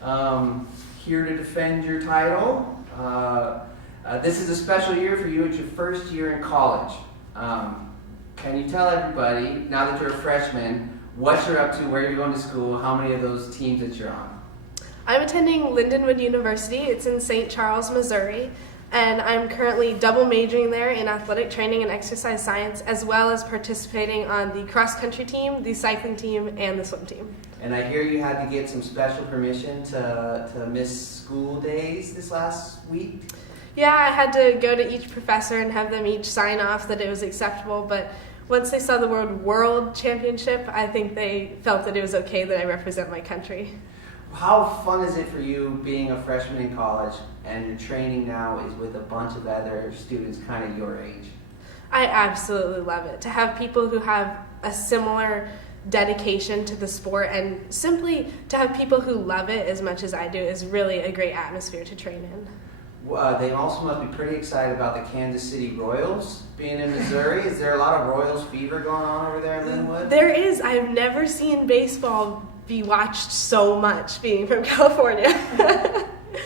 here to defend your title. This is a special year for you. It's your first year in college. Can you tell everybody, now that you're a freshman, what you're up to, where you're going to school, how many of those teams that you're on? I'm attending Lindenwood University. It's in St. Charles, Missouri, and I'm currently double majoring there in athletic training and exercise science, as well as participating on the cross-country team, the cycling team, and the swim team. And I hear you had to get some special permission to miss school days this last week? Yeah, I had to go to each professor and have them each sign off that it was acceptable, but once they saw the word World Championship, I think they felt that it was okay that I represent my country. How fun is it for you being a freshman in college and your training now is with a bunch of other students kind of your age? I absolutely love it. To have people who have a similar dedication to the sport and simply to have people who love it as much as I do is really a great atmosphere to train in. They also must be pretty excited about the Kansas City Royals being in Missouri. Is there a lot of Royals fever going on over there in Linwood? There is. I've never seen baseball be watched so much being from California. Yeah,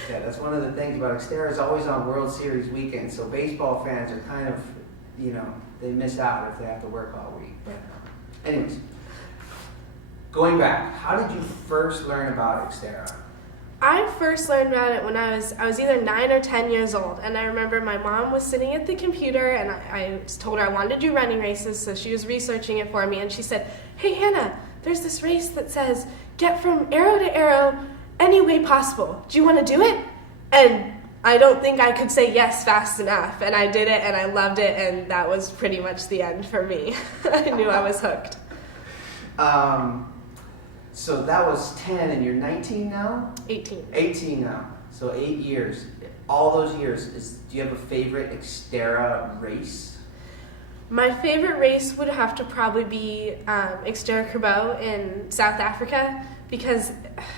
that's one of the things about XTERRA is always on World Series weekend, so baseball fans are kind of, they miss out if they have to work all week. But anyways, going back, how did you first learn about XTERRA? I first learned about it when I was either 9 or 10 years old, and I remember my mom was sitting at the computer, and I told her I wanted to do running races, so she was researching it for me, and she said, "Hey Hannah, there's this race that says get from arrow to arrow any way possible. Do you want to do it?" And I don't think I could say yes fast enough, and I did it, and I loved it, and that was pretty much the end for me. I knew I was hooked. So that was 10, and you're 19 now? 18. 18 now. So 8 years. All those years, do you have a favorite XTERRA race? My favorite race would have to probably be XTERRA in South Africa, because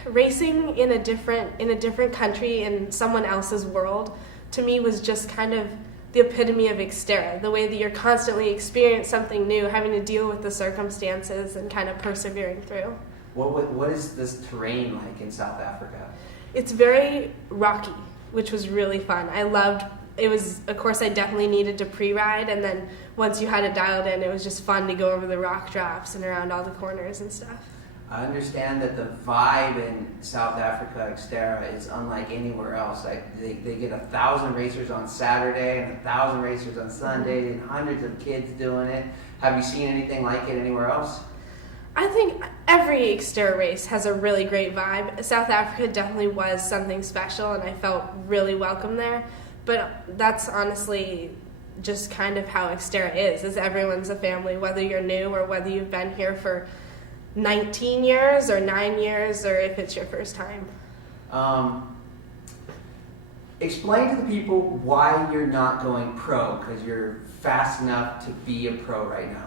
racing in a different country in someone else's world to me was just kind of the epitome of XTERRA, the way that you're constantly experiencing something new, having to deal with the circumstances and kind of persevering through. What is this terrain like in South Africa? It's very rocky, which was really fun. I loved it. Was, of course, I definitely needed to pre-ride, and then once you had it dialed in, it was just fun to go over the rock drops and around all the corners and stuff. I understand that the vibe in South Africa XTERRA is unlike anywhere else. Like they get 1,000 racers on Saturday and 1,000 racers on Sunday, and hundreds of kids doing it. Have you seen anything like it anywhere else? I think every XTERRA race has a really great vibe. South Africa definitely was something special, and I felt really welcome there. But that's honestly just kind of how XTERRA is everyone's a family, whether you're new or whether you've been here for 19 years or 9 years, or if it's your first time. Explain to the people why you're not going pro, because you're fast enough to be a pro right now.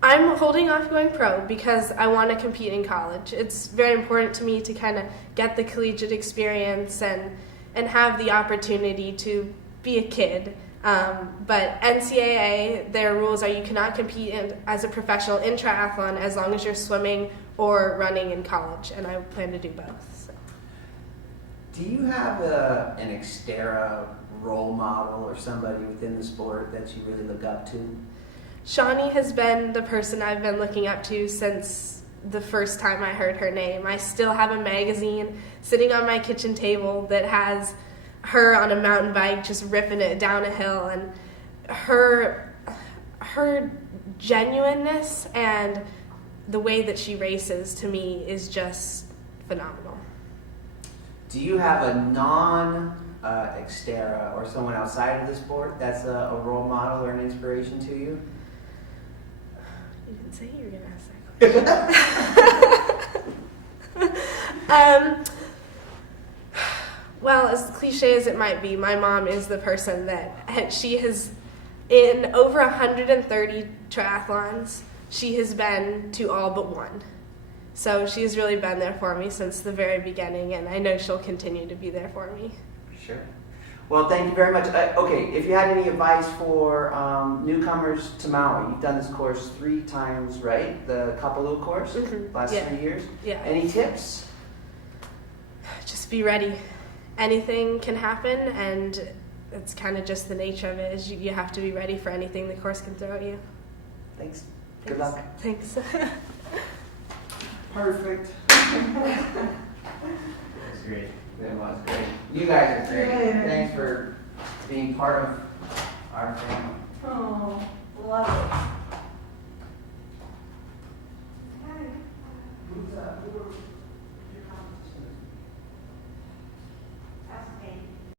I'm holding off going pro because I want to compete in college. It's very important to me to kind of get the collegiate experience and have the opportunity to be a kid. But NCAA, their rules are you cannot compete as a professional in triathlon as long as you're swimming or running in college, and I plan to do both. So. Do you have an XTERRA role model or somebody within the sport that you really look up to? Shawnee has been the person I've been looking up to since the first time I heard her name. I still have a magazine sitting on my kitchen table that has her on a mountain bike just ripping it down a hill, and her genuineness and the way that she races to me is just phenomenal. Do you have a non-XTERRA or someone outside of the sport that's a role model or an inspiration to you? You didn't say you were going to ask that question. Well, as cliche as it might be, my mom is the person that she has, in over 130 triathlons, she has been to all but one. So she's really been there for me since the very beginning, and I know she'll continue to be there for me. Sure. Well, thank you very much. Okay, if you had any advice for newcomers to Maui, you've done this course 3 times, right? The Kapalua course, last 3 years. Yeah. Any tips? just be ready. Anything can happen, and it's kind of just the nature of it. Is you have to be ready for anything the course can throw at you. Thanks. Good luck. Thanks. Perfect. That's great. That was great. You guys are great. Thanks for being part of our family. Oh, love it.